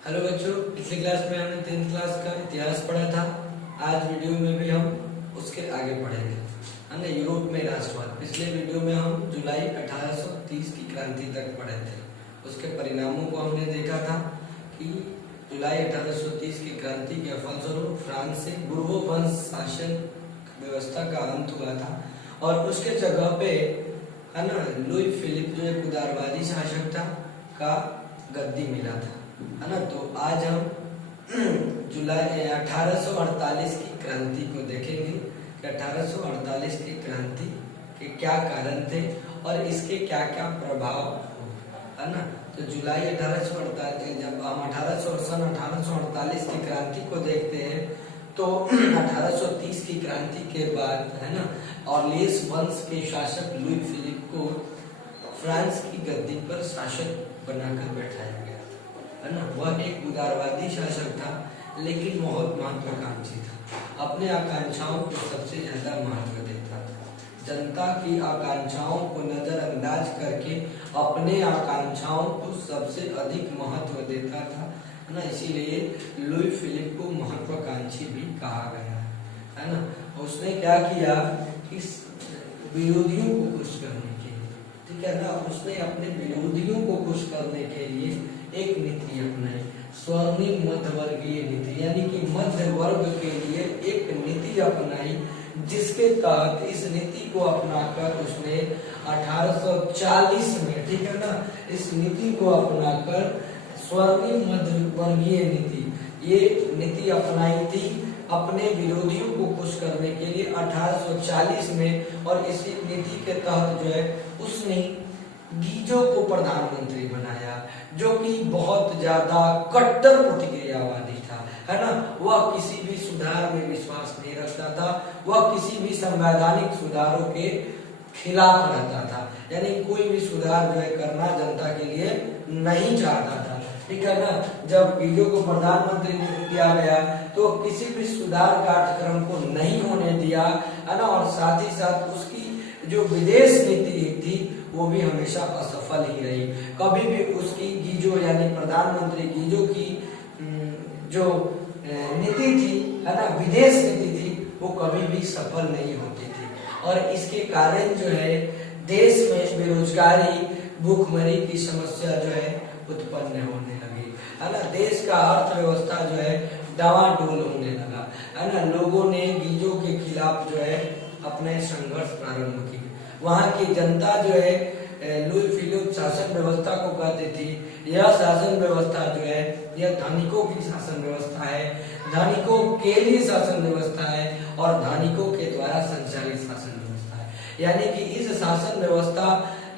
Hello बच्चों, पिछली class में हमने 10th क्लास का इतिहास पढ़ा था। आज वीडियो में भी हम उसके आगे पढ़ेंगे, है ना। यूरोप में राष्ट्रवाद। पिछले वीडियो में हम जुलाई 1830 की क्रांति तक पढ़े थे। उसके परिणामों को हमने देखा था कि जुलाई 1830 की क्रांति के फलस्वरूप फ्रांस से बुर्बो वंश शासन व्यवस्था का अंत हुआ था और उसके जगह पे, है ना, लुई फिलिप जो एक उदारवादी शासक था का गद्दी मिला था, है ना। तो आज हम जुलाई 1848 की क्रांति को देखेंगे कि 1848 की क्रांति के क्या कारण थे और इसके क्या क्या प्रभाव हुए, है ना। तो जुलाई 1848, जब हम 1848 की क्रांति को देखते हैं तो 1830 की क्रांति के बाद, है ना, ऑर्लियस वंश के शासक लुई फिलिप को फ्रांस की गद्दी पर शासक बनाकर बैठाया गया, है ना। वह एक उदारवादी शासक था लेकिन बहुत महत्वाकांक्षी था। अपने आकांक्षाओं को सबसे ज्यादा महत्व देता था। जनता की आकांक्षाओं को नजरअंदाज करके अपने आकांक्षाओं को सबसे अधिक महत्व देता था, है ना। इसीलिए लुई फिलिप को महत्वाकांक्षी भी कहा गया है ना। उसने क्या किया कि विरोधियों को खुश करने के लिए, ठीक है ना, उसने अपने विरोधियों को खुश करने के लिए एक नीति अपनाई, स्वर्णिम मध्यवर्गीय नीति, यानी कि मध्य वर्ग के लिए एक नीति अपनाई, जिसके तहत इस नीति को अपनाकर उसने 1840 में, ठीक है ना, इस नीति को अपनाकर स्वर्णिम मध्य वर्गीय नीति, ये नीति अपनाई थी अपने विरोधियों को खुश करने के लिए 1840 में। और इसी नीति के तहत जो है उसने गीजो को प्रधानमंत्री बनाया, जो कि बहुत ज्यादा कट्टर प्रतिक्रियावादी था, है ना। वह किसी भी सुधार में विश्वास नहीं रखता था, वह किसी भी संवैधानिक सुधारों के खिलाफ रहता था, यानी कोई भी सुधार जो है करना जनता के लिए नहीं चाहता था, ठीक है ना। जब गीजो को प्रधानमंत्री नियुक्त किया गया तो किसी भी सुधार कार्यक्रम को नहीं होने दिया, है ना। और साथ ही साथ उसकी जो विदेश नीति थी वो भी हमेशा असफल ही रही। कभी भी उसकी गीजो यानी प्रधानमंत्री गीजो की जो नीति थी, है ना, विदेश नीति थी, वो कभी भी सफल नहीं होती थी। और इसके कारण जो है देश में बेरोजगारी, भूखमरी की समस्या जो है उत्पन्न होने लगी, है ना। देश का अर्थव्यवस्था जो है डावाडोल होने लगा, है ना। लोगों ने गीजो के खिलाफ जो है अपने संघर्ष प्रारंभ किए। वहां की जनता जो है लुई फिलिप शासन व्यवस्था को कहती थी, यह शासन व्यवस्था जो है यह धनिकों की शासन व्यवस्था है, धनिकों के लिए शासन व्यवस्था है और धनिकों के द्वारा संचालित शासन व्यवस्था है। यानी कि इस शासन व्यवस्था,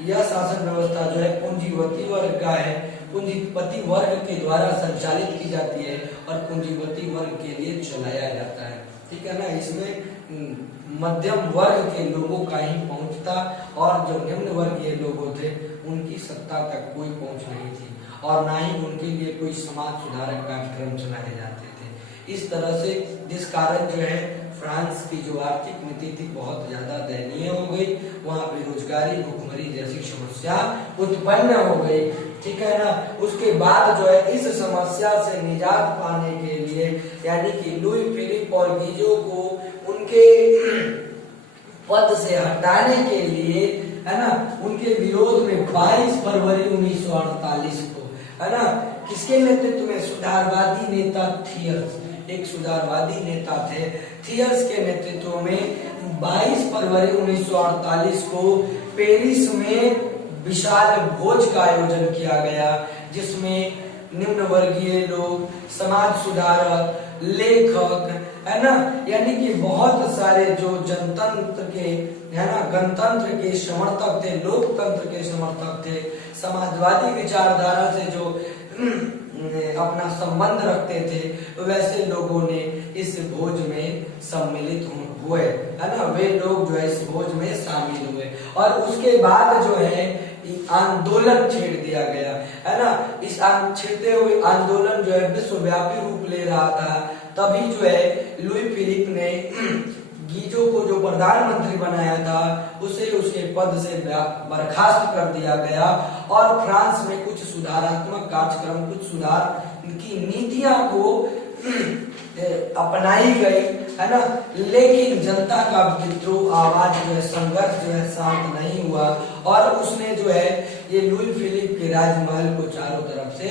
यह शासन व्यवस्था जो है पूंजीपति वर्ग का है, पूंजीपति वर्ग के द्वारा संचालित की जाती है और पूंजीपति वर्ग के लिए चलाया जाता है, ठीक है ना। इसमें मध्यम वर्ग के लोगों का ही पहुंच था और जो निम्न वर्गीय लोग थे उनकी सत्ता तक कोई पहुंच नहीं थी और ना ही उनके लिए कोई समाज सुधारक कार्यक्रम चलाए जाते थे। इस तरह से जिस कारण जो है फ्रांस की जो आर्थिक नीति थी बहुत ज्यादा दयनीय हो गई। वहां बेरोजगारी, भूखमरी जैसी समस्या उत्पन्न हो गई, ठीक है ना। उसके बाद जो है इस समस्या से निजात पाने के लिए, यानी कि लुई फिलिप और गीजो को उनके पद से हटाने के लिए, है ना, उनके विरोध में 22 फरवरी 1948 को, है ना, किसके नेतृत्व में, सुधारवादी नेता थियर्स, एक सुधारवादी नेता थे, थियर्स के नेतृत्व में 22 फरवरी 1948 को पेरिस में विशाल भोज का आयोजन किया गया, जिसमें निम्न वर्गीय लोग, समाज सुधारक, लेखक, है ना, यानी कि बहुत सारे जो जनतंत्र के, है ना, गणतंत्र के समर्थक थे, लोकतंत्र के समर्थक थे, समाजवादी विचारधारा से जो अपना संबंध रखते थे, वैसे लोगों ने इस भोज में सम्मिलित हुए, है ना। वे लोग जो है इस भोज में शामिल हुए और उसके बाद जो है आंदोलन छेड़ दिया गया, है ना। इस छेड़ते हुए आंदोलन जो है विश्वव्यापी रूप ले रहा था। तभी जो है लुई फिलिप ने गीजो को जो प्रधानमंत्री बनाया था उसे उसके पद से बर्खास्त कर दिया गया और फ्रांस में कुछ सुधारात्मक कार्यक्रम, कुछ सुधार की नीतियां को अपनाई गई, है ना। लेकिन जनता का विद्रोह, आवाज जो है, संघर्ष जो है शांत नहीं हुआ और उसने जो है ये लुई फिलिप के राजमहल को चारों तरफ से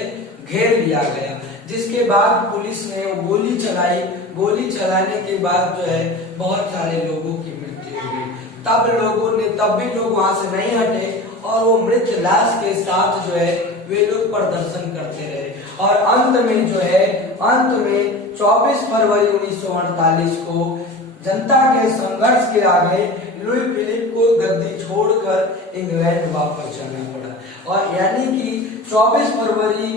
घेर लिया गया, जिसके बाद पुलिस ने गोली चलाई। गोली चलाने के बाद जो है बहुत सारे लोगों की मृत्यु हो गई। तब भी लोग वहां से नहीं हटे और वो मृत लाश के साथ जो है वे लोग प्रदर्शन करते रहे और अंत में 24 फरवरी 1948 को जनता के संघर्ष के आगे लुई फिलिप को गद्दी छोड़कर इंग्लैंड वापस जाना पड़ा। और यानी कि 24 फरवरी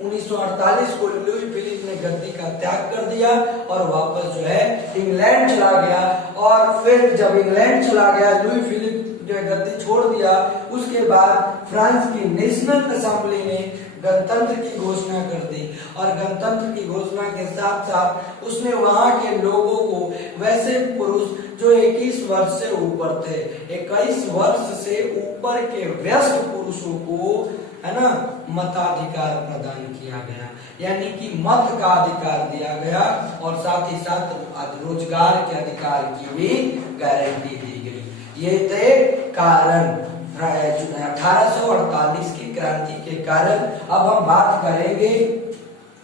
1948 को लुई फिलिप ने गद्दी का त्याग कर दिया और वापस जो है इंग्लैंड चला गया। और फिर जब इंग्लैंड चला गया, लुई फिलिप जो गद्दी छोड़ दिया, उसके बाद फ्रांस की नेशनल असेंबली ने गणतंत्र की घोषणा कर दी और गणतंत्र की घोषणा के साथ साथ उसने वहां के लोगों को, वैसे पुरुष जो 21 वर्ष से ऊपर थे, 21 वर्ष से ऊपर के वयस्क पुरुषों को, है ना, मताधिकार प्रदान किया गया, यानी कि मत का अधिकार दिया गया और साथ ही साथ रोजगार के अधिकार की भी गारंटी दी गई। ये थे कारण 1848 की क्रांति के कारण। अब हम बात करेंगे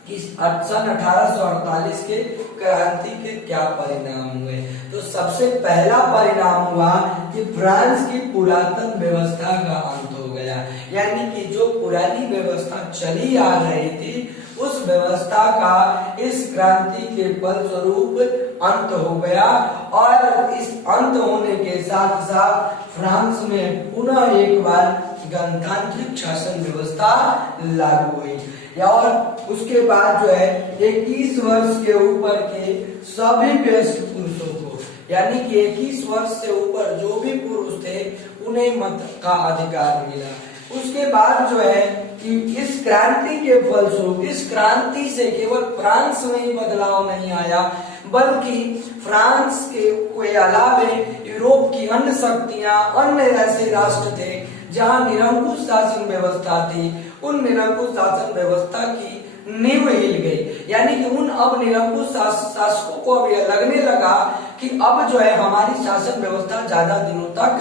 कि सन 1848 के क्रांति के क्या परिणाम हुए। तो सबसे पहला परिणाम हुआ कि फ्रांस की पुरातन व्यवस्था का अंत हो गया, यानी कि जो पुरानी व्यवस्था चली आ रही थी उस व्यवस्था का इस क्रांति के फलस्वरूप अंत हो गया और इस अंत होने के साथ साथ फ्रांस में पुनः एक बार गणतांत्रिक शासन व्यवस्था लागू हुई और उसके बाद जो है 21 वर्ष के ऊपर के सभी वयस्क पुरुषों को, यानी कि 21 वर्ष से ऊपर जो भी पुरुष थे उन्हें मत का अधिकार मिला। उसके बाद जो है कि इस क्रांति के फलस्वरूप, इस क्रांति से केवल फ्रांस में ही बदलाव नहीं आया बल्कि फ्रांस के अलावे यूरोप की अन्य शक्तियां, अन्य ऐसे राष्ट्र थे जहां निरंकुश शासन व्यवस्था थी, उन निरंकुश शासन व्यवस्था की नींव हिल गई, यानी कि उन अब निरंकुश शासकों को अब यह लगने लगा कि अब जो है हमारी शासन व्यवस्था ज्यादा दिनों तक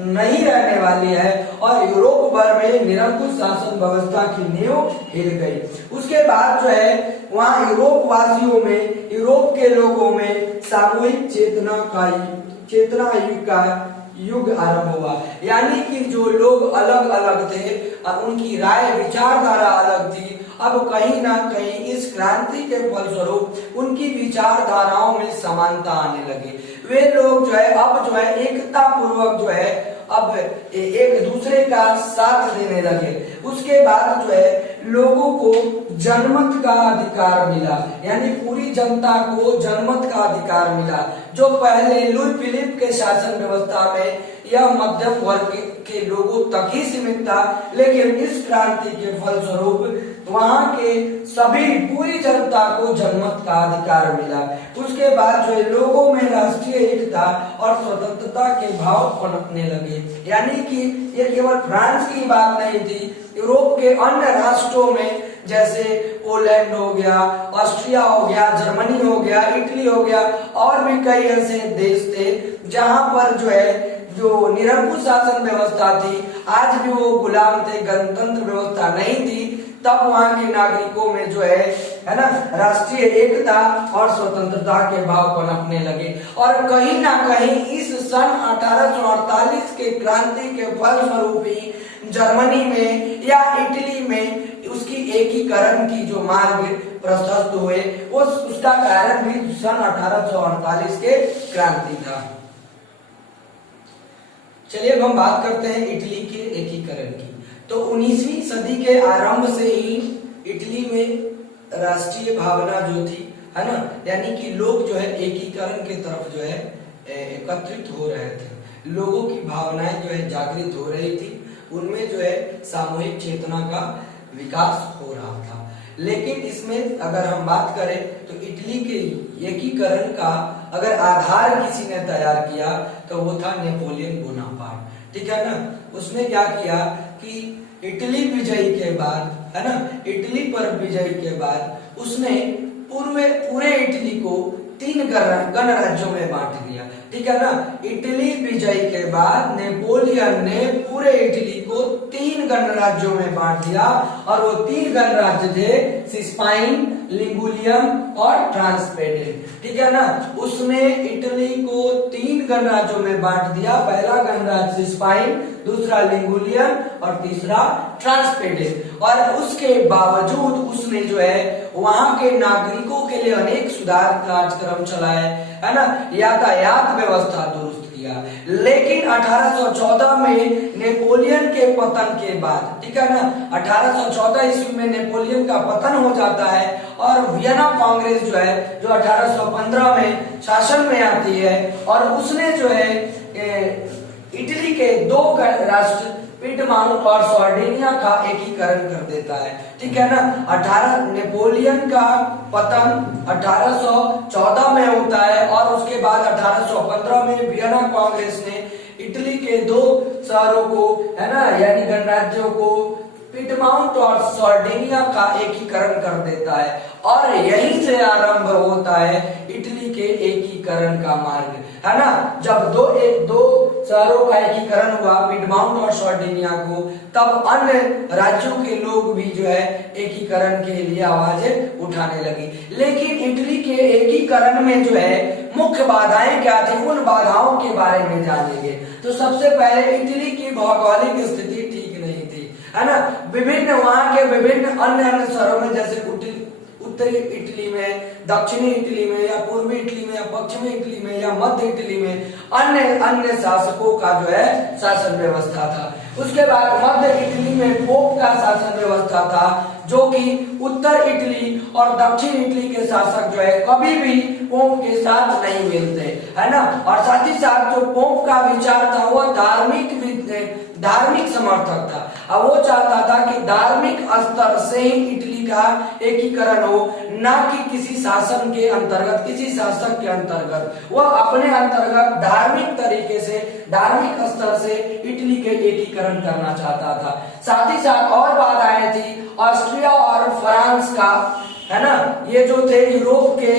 नहीं रहने वाली है और यूरोप भर में निरंकुश शासन व्यवस्था की नींव हिल गई। उसके बाद जो है वहाँ यूरोप वासियों में, यूरोप के लोगों में सामूहिक चेतना युग आरंभ हुआ, यानी कि जो लोग अलग अलग थे और उनकी राय विचारधारा अलग थी, अब कहीं ना कहीं इस क्रांति के फलस्वरूप उनकी विचारधाराओं में समानता आने लगी। वे लोग जो है अब जो है एकता पूर्वक जो है अब एक दूसरे का साथ देने लगे। उसके बाद जो है लोगों को जनमत का अधिकार मिला, यानी पूरी जनता को जनमत का अधिकार मिला, जो पहले लुई फिलिप के शासन व्यवस्था में यह मध्यम वर्ग के लोगों तक ही सीमित था, लेकिन इस क्रांति के फलस्वरूप वहां के सभी पूरी जनता को जनमत का अधिकार मिला। उसके बाद जो है लोगों में राष्ट्रीय एकता और स्वतंत्रता के भाव पनपने लगे, यानी कि ये केवल फ्रांस की बात नहीं थी, यूरोप के अन्य राष्ट्रों में जैसे पोलैंड हो गया, ऑस्ट्रिया हो गया, जर्मनी हो गया, इटली हो गया और भी कई ऐसे देश थे जहां पर जो है जो निरंकुश शासन व्यवस्था थी, आज भी वो गुलाम थे, गणतंत्र व्यवस्था नहीं थी, तब वहां के नागरिकों में जो है ना, राष्ट्रीय एकता और स्वतंत्रता के भाव पनपने लगे। और कहीं ना कहीं इस सन 1848 के क्रांति के फलस्वरूप ही जर्मनी में या इटली में उसकी एकीकरण की जो मार्ग प्रशस्त हुए, उसका कारण भी सन 1848 के क्रांति था। चलिए अब हम बात करते हैं इटली के एकीकरण की। तो 19वीं सदी के आरंभ से ही इटली में राष्ट्रीय भावना जो थी, है ना, यानी कि लोग जो है एकीकरण के तरफ जो है एकत्रित हो रहे थे, लोगों की भावनाएं जो है जागृत हो रही थी, उनमें जो है सामूहिक चेतना का विकास हो रहा था। लेकिन इसमें अगर हम बात करें तो इटली के एकीकरण का अगर आधार किसी ने तैयार किया तो वो था नेपोलियन बोनापार्ट, ठीक है ना। उसने क्या किया कि इटली विजय के बाद, है ना, इटली पर विजय के बाद उसने पूरे इटली को 3 गणराज्यों में बांट दिया, ठीक है ना। इटली विजय के बाद नेपोलियन ने पूरे इटली को 3 गणराज्यों में बांट दिया और वो 3 गणराज्य थे सिस्पाइन, लिंगुलियम और ट्रांसपेडेंट, ठीक है ना। उसने इटली को 3 गणराज्यों में बांट दिया, पहला गणराज्य सिस्पाइन, दूसरा लिंगुलियम और तीसरा ट्रांसपेडेंट। और उसके बावजूद उसने जो है वहां के नागरिकों के लिए अनेक सुधार कार्यक्रम चलाए, है ना, यातायात व्यवस्था दुरुस्त किया। लेकिन 1814 में नेपोलियन के पतन के बाद, ठीक है ना, 1814 ईस्वी में नेपोलियन का पतन हो जाता है और वियना कांग्रेस जो है जो 1815 में शासन में आती है और उसने जो है इटली के 2 राष्ट्र पिडमाउंट और सार्डिनिया का एकीकरण कर देता है, ठीक है ना। नेपोलियन का पतन 1814 में होता है और उसके बाद 1815 में वियना कांग्रेस ने इटली के 2 शहरों को, है ना, यानी गणराज्यों को पिडमाउंट और सार्डिनिया का एकीकरण कर देता है और यहीं से आरंभ होता है इटली के एकीकरण का मार्ग, है ना। जब दो शहरों का एकीकरण हुआ, पिडमाउंट और सार्डिनिया को, तब अन्य राज्यों के लोग भी जो है एकीकरण के लिए आवाजें उठाने लगी। लेकिन इटली के एकीकरण में जो है मुख्य बाधाएं क्या थी, उन बाधाओं के बारे में जानेंगे। तो सबसे पहले इटली की भौगोलिक स्थिति ठीक नहीं थी, है ना। वहां के विभिन्न अन्य शहरों में, जैसे उत्तरी इटली में, दक्षिणी इटली में या पूर्वी इटली में या पश्चिमी इटली में या मध्य इटली में अन्य शासकों का जो है शासन व्यवस्था था। उसके बाद मध्य इटली में पोप का शासन व्यवस्था था, जो कि उत्तर इटली और दक्षिण इटली के शासक जो है कभी भी पोप के साथ नहीं मिलते, है ना। और साथ ही साथ जो पोप का विचार था वो धार्मिक समर्थक था और वो चाहता था कि धार्मिक स्तर से ही इटली का एकीकरण हो, ना कि किसी शासन के अंतर्गत, किसी शासक के अंतर्गत। वह अपने अंतर्गत धार्मिक तरीके से, धार्मिक स्तर से इटली के एकीकरण करना चाहता था। साथ ही साथ और बाधाएं थी ऑस्ट्रिया और फ्रांस का, है ना, ये जो थे यूरोप के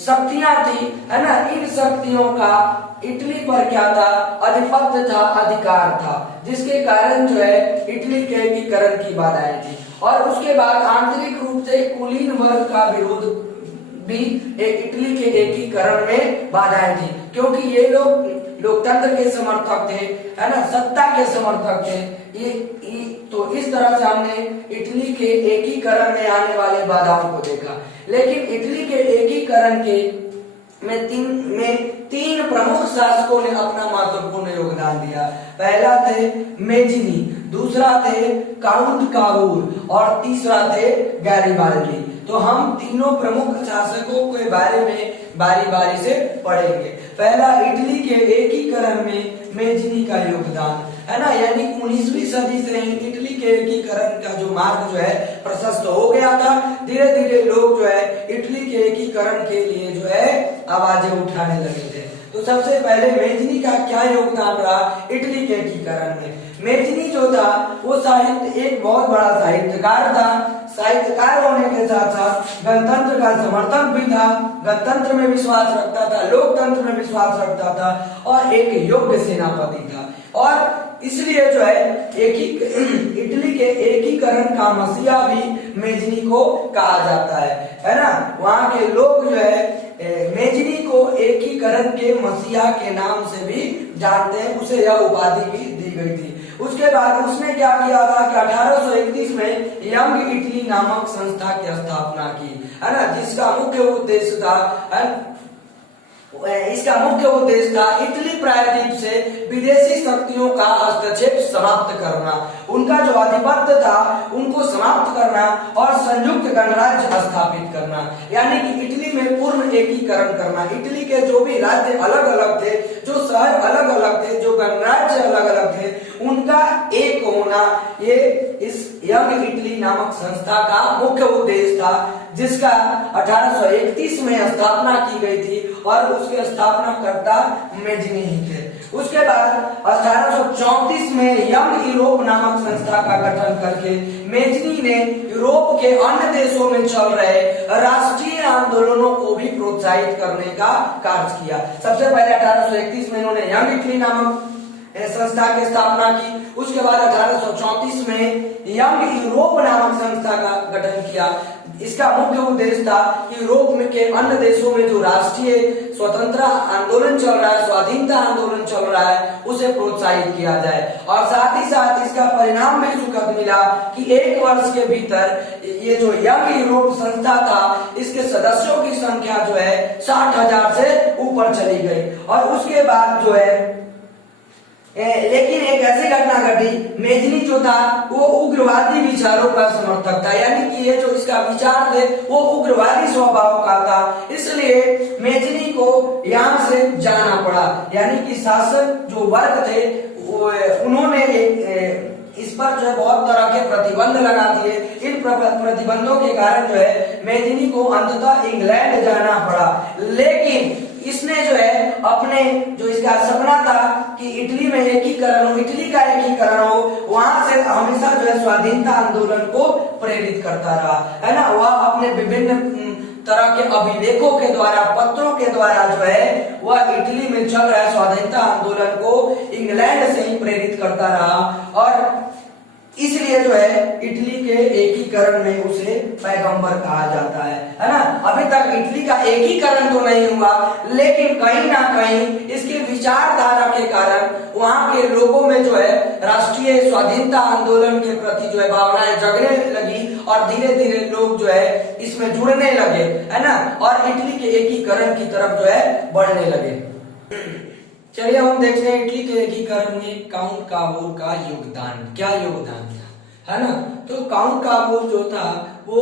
शक्तियां थी, है ना। इन शक्तियों का इटली पर क्या था, आधिपत्य था, अधिकार था, जिसके कारण जो है इटली के एकीकरण की बाधाएं थी। और उसके बाद आंतरिक रूप से कुलीन वर्ग का विरोध भी इटली के एकीकरण में बाधाएं थी, क्योंकि ये लोग लोकतंत्र के समर्थक थे, है ना, सत्ता के समर्थक थे। तो इस तरह से हमने इटली के एकीकरण में आने वाले बाधाओं को देखा। लेकिन इटली के एकीकरण के में तीन प्रमुख शासकों ने अपना महत्वपूर्ण योगदान दिया। पहला थे मेजिनी, दूसरा थे काउंट काबूर और तीसरा थे गैरिबाल्डी। तो हम तीनों प्रमुख शासकों के बारे में बारी बारी से पढ़ेंगे। पहला, इटली के एकीकरण में मेजिनी का योगदान, है ना, यानी 19वीं सदी से ही इटली के एकीकरण का जो मार्ग जो है प्रशस्त हो गया था। धीरे धीरे लोग जो है इटली के एकीकरण के लिए जो है आवाजें उठाने लगे थे। तो सबसे पहले मेजिनी का क्या योगदान रहा इटली के एकीकरण में। मेजिनी जो था वो एक बहुत बड़ा साहित्यकार था। साहित्यकार होने के साथ साथ गणतंत्र का समर्थक भी था, गणतंत्र में विश्वास रखता था, लोकतंत्र में विश्वास रखता था और एक योग्य सेनापति था। और इसलिए जो है इटली के एकीकरण का मसीहा भी मेजिनी को कहा जाता है ना। वहां के लोग जो है मेजिनी को एकीकरण के मसीहा के नाम से भी जानते हैं, उसे यह उपाधि भी दी गई थी। उसके बाद उसने क्या किया था कि 1831 में यंग इटली नामक संस्था की स्थापना की, है ना, जिसका मुख्य उद्देश्य था इटली प्रायद्वीप से विदेशी शक्तियों का हस्तक्षेप समाप्त करना, उनका जो आधिपत्य था उनको समाप्त करना और संयुक्त गणराज्य स्थापित करना, यानी कि इटली में पूर्ण एकीकरण करना। इटली के जो भी राज्य अलग अलग थे, जो शहर अलग अलग थे, जो गणराज्य अलग अलग थे, उनका एक होना, ये इस यंग इटली नामक संस्था का मुख्य उद्देश्य था, जिसका 1831 में स्थापना की गई थी और उसके स्थापनाकर्ता मेजनी ही थे। उसके बाद 1834 में यंग यूरोप नामक संस्था का गठन करके मेजनी ने यूरोप के अन्य देशों में चल रहे राष्ट्रीय आंदोलनों को भी प्रोत्साहित करने का कार्य किया। सबसे पहले 1831 में इन्होंने यंग इटली नामक संस्था की स्थापना की। उसके बाद 1834 में यंग यूरोप नामक संस्था का गठन किया। इसका मुख्य उद्देश्य था कि यूरोप में के अन्य देशों में जो राष्ट्रीय स्वतंत्रता आंदोलन चल रहा है, स्वाधीनता आंदोलन चल रहा है, उसे प्रोत्साहित किया जाए। और साथ ही साथ इसका परिणाम भी सुखद मिला कि 1 वर्ष के भीतर ये जो यंग यूरोप संस्था था, इसके सदस्यों की संख्या जो है 60,000 से ऊपर चली गई। और उसके बाद जो है लेकिन एक ऐसी घटना घटी, मेजनी जो था वो उग्रवादी विचारों का समर्थक था, यानी कि ये जो इसका विचार थे वो उग्रवादी स्वभाव का था, इसलिए मेजनी को यहाँ से जाना पड़ा। यानी कि शासक जो वर्ग थे उन्होंने इस पर जो है बहुत तरह के प्रतिबंध लगा दिए। इन प्रतिबंधों के कारण जो है मेजनी को अंततः इंग्लैंड जाना पड़ा। लेकिन इसने जो है अपने जो इसका सपना था कि इटली में एकीकरण हो, इटली का एकीकरण हो, वहां से हमेशा जो है स्वाधीनता आंदोलन को प्रेरित करता रहा, है ना। वह अपने विभिन्न तरह के अभिलेखों के द्वारा, पत्रों के द्वारा जो है वह इटली में चल रहा स्वाधीनता आंदोलन को इंग्लैंड से ही प्रेरित करता रहा। और इसलिए जो है इटली के एकीकरण में उसे पैगंबर कहा जाता है ना। अभी तक इटली का एकीकरण तो नहीं हुआ, लेकिन कहीं ना कहीं इसके विचारधारा के कारण वहां के लोगों में जो है राष्ट्रीय स्वाधीनता आंदोलन के प्रति जो है भावनाएं जगने लगी और धीरे धीरे लोग जो है इसमें जुड़ने लगे, है ना, और इटली के एकीकरण की तरफ जो है बढ़ने लगे। चलिए हम देखते हैं इटली के एकीकरण में काउंट काबूर का योगदान, क्या योगदान था, है ना। तो काउंट काबूर जो था वो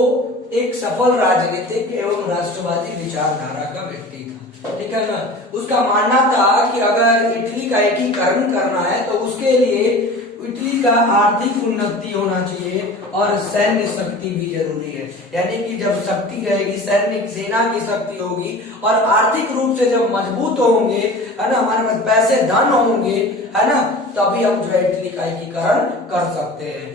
एक सफल राजनीतिक एवं राष्ट्रवादी विचारधारा का व्यक्ति था, ठीक है ना। उसका मानना था कि अगर इटली का एकीकरण करना है तो उसके लिए इटली का आर्थिक उन्नति होना चाहिए और सैन्य शक्ति भी जरूरी है। यानी कि जब शक्ति रहेगी, सैनिक सेना की शक्ति होगी और आर्थिक रूप से जब मजबूत होंगे, है ना, हमारे पास पैसे धन होंगे, है ना, तभी हम जो है इटली का एकीकरण कर सकते हैं।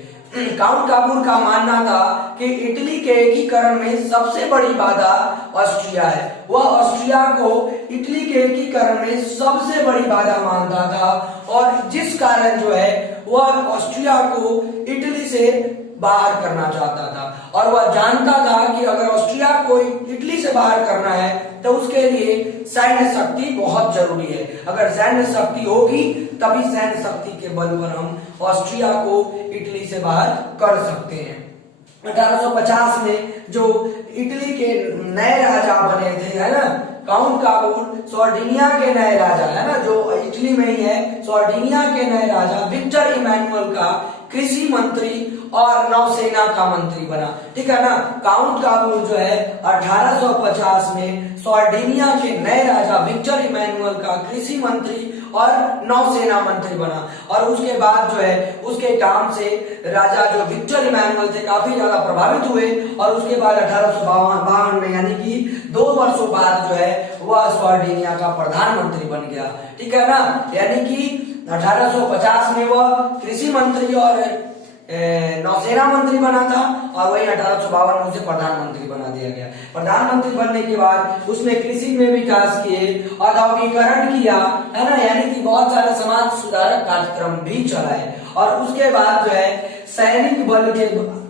काउंट काबूर का मानना था कि इटली के एकीकरण में सबसे बड़ी बाधा ऑस्ट्रिया है। वह ऑस्ट्रिया को इटली के एकीकरण में सबसे बड़ी बाधा मानता था और जिस कारण जो है वह ऑस्ट्रिया को इटली से बाहर करना चाहता था। और वह जानता था कि अगर ऑस्ट्रिया को इटली से बाहर करना है तो उसके लिए सैन्य शक्ति बहुत जरूरी है। अगर सैन्य शक्ति होगी तभी सैन्य शक्ति के बल पर हम ऑस्ट्रिया को इटली से बाहर कर सकते हैं। 1850 में जो इटली के नए राजा बने थे, है ना, काउंट काबूर सार्डिनिया के नए राजा, है ना, जो इटली में ही है, सार्डिनिया के नए राजा विक्टर इमैनुअल का कृषि मंत्री और नौसेना का मंत्री बना, ठीक है ना। काउंट काबूर जो है 1850 में सार्डिनिया के नए राजा विक्टर इमैनुअल का कृषि मंत्री और नौसेना मंत्री बना। और उसके बाद जो है उसके काम से राजा जो विक्टर इमैनुअल थे काफी ज्यादा प्रभावित हुए और उसके बाद 1852 में, यानी कि 2 वर्षों बाद जो है वह सार्डिनिया का प्रधानमंत्री बन गया, ठीक है ना। यानी कि 1850 में वह कृषि मंत्री और नौसेना मंत्री बना था और वही 1852 में उसे प्रधानमंत्री बना दिया गया। प्रधानमंत्री बनने के बाद उसने कृषि में विकास किए, औद्योगिकरण किया, है ना, यानी कि बहुत सारे समाज सुधारक कार्यक्रम भी चलाए। और उसके बाद जो है सैनिक बल के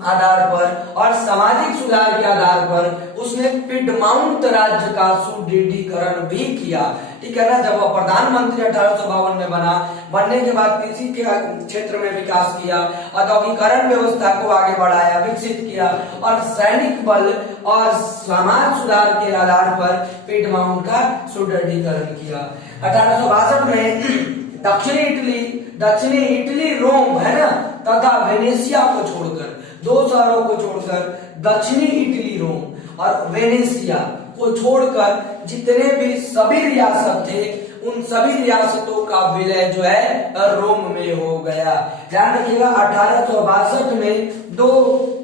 आधार पर और सामाजिक सुधार के आधार पर उसने पिडमाउंट राज्य का सुदृढ़ीकरण भी किया, ठीक है ना। जब वह प्रधानमंत्री 1852 में बना, बनने के बाद कृषि के क्षेत्र में विकास किया, औद्योगिकरण व्यवस्था को आगे बढ़ाया, विकसित किया और सैनिक बल और समाज सुधार के आधार पर पिडमाउंट का सुदृढ़ीकरण किया। 1862 में दक्षिणी इटली रोम, है ना, तथा वेनेशिया को छोड़कर, 2 शहरों को छोड़कर दक्षिणी इटली रोम और वेनेशिया को छोड़कर जितने भी सभी रियासत थे उन सभी रियासतों का विलय जो है रोम में हो गया। ध्यान रखिएगा 1862 में दो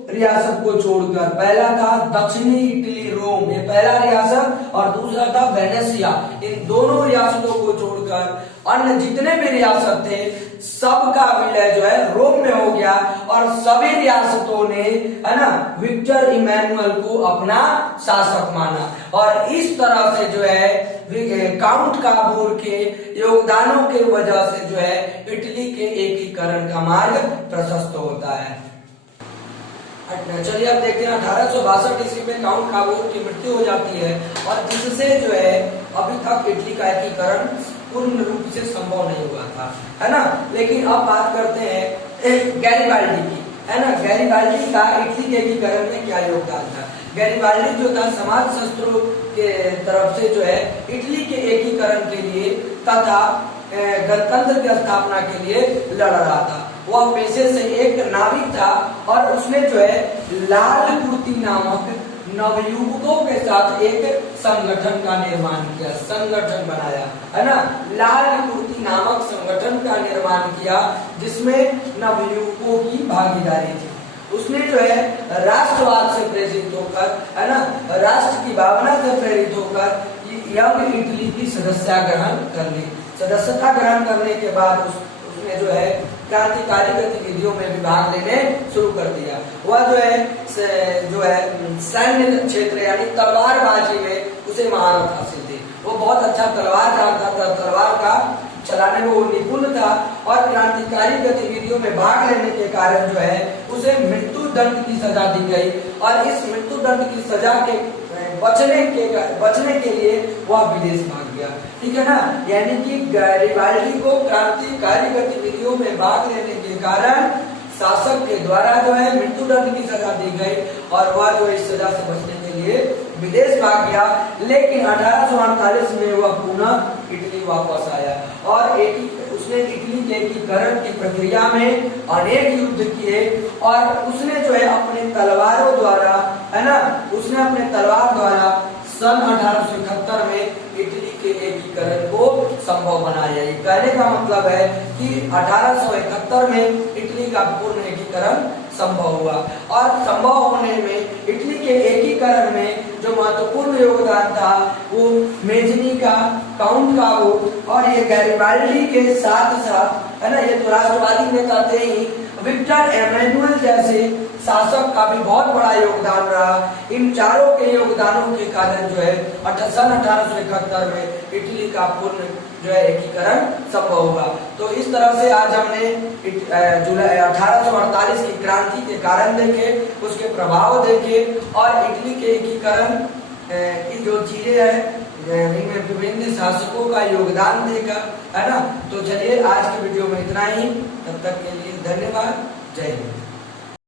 रियासत को छोड़कर, पहला था दक्षिणी इटली रोम, ये पहला रियासत, और दूसरा था वेनेसिया। इन दोनों रियासतों को छोड़कर अन्य जितने भी रियासत थे सबका विलय जो है रोम में हो गया और सभी रियासतों ने, है ना, विक्टर इमैनुअल को अपना शासक माना। और इस तरह से जो है काउंट काबूर के योगदानों के वजह से जो है इटली के एकीकरण का मार्ग प्रशस्त होता है। चलिए अब देखते हैं 1862 ईस्वी में काउंट काबूर की मृत्यु हो जाती है और जिससे जो है अभी तक इटली का एकीकरण पूर्ण रूप से संभव नहीं हुआ था, है ना। लेकिन अब बात करते हैं गैरिबाल्डी की, है ना। गैरिबाल्डी का इटली के एकीकरण में क्या योगदान था। गैरिबाल्डी जो था समाज शस्त्रों के तरफ से जो है इटली के एकीकरण के लिए तथा गणतंत्र की स्थापना के लिए लड़ रहा था। वह पेशे से एक नाविक था और उसने जो है लाल कुर्ती नामक नवयुवकों के साथ एक संगठन का निर्माण किया, संगठन बनाया, है ना। लाल कुर्ती नामक संगठन का निर्माण किया जिसमें नवयुवकों की भागीदारी थी। उसने जो है राष्ट्रवाद से प्रेरित होकर, है ना, राष्ट्र की भावना से प्रेरित होकर यंग इटली की सदस्यता ग्रहण कर ली। सदस्यता ग्रहण करने के बाद उसने जो है क्रांतिकारी गतिविधियों में भी भाग लेने शुरू कर दिया। वह जो है सैन्य क्षेत्र यानी तलवारबाजी में उसे महारत हासिल थी। वो बहुत अच्छा तलवार जानता था, तलवार का चलाने में वो निपुण था और क्रांतिकारी गतिविधियों में भाग लेने के कारण जो है उसे मृत्यु दंड की सजा दी गई और इस मृत्यु दंड की सजा के बचने के लिए वह विदेश भाग गया। ठीक है ना। यानी कि गैरिबाल्डी को क्रांतिकारी गतिविधियों में भाग लेने के कारण शासक के द्वारा जो है मृत्यु दंड की सजा दी गई और वह जो इस सजा से बचने के लिए विदेश भाग गया। लेकिन 1848 में वह पुनः इटली वापस आया और उसने इटली के एकीकरण की प्रक्रिया में अनेक युद्ध किए और उसने जो है अपने तलवारों द्वारा, है ना, उसने अपने तलवार द्वारा सन 1871 में इटली के एकीकरण को संभव बनाया। ये कहने का मतलब है कि 1871 में इटली का पूर्ण एकीकरण संभव हुआ और संभव होने में इटली के एकीकरण में जो महत्वपूर्ण योगदान था वो मेजनी का, काउंट काबूर और ये गैरिबाल्डी के साथ साथ, है ना, ये तो राष्ट्रवादी नेता थे ही, विक्टर इमैनुअल जैसे शासक का भी बहुत बड़ा योगदान रहा। इन चारों के योगदानों के कारण जो है सन 1871 में इटली का पूर्ण जो है एकीकरण संभव हुआ। तो इस तरह से आज हमने जुलाई 1848 की क्रांति के कारण देखे, उसके प्रभाव देखे और इटली के एकीकरण की जो चीजें हैं इनमें विभिन्न शासकों का योगदान देखा, है ना। तो चलिए आज के वीडियो में इतना ही, तब तक के लिए धन्यवाद। जय हिंद।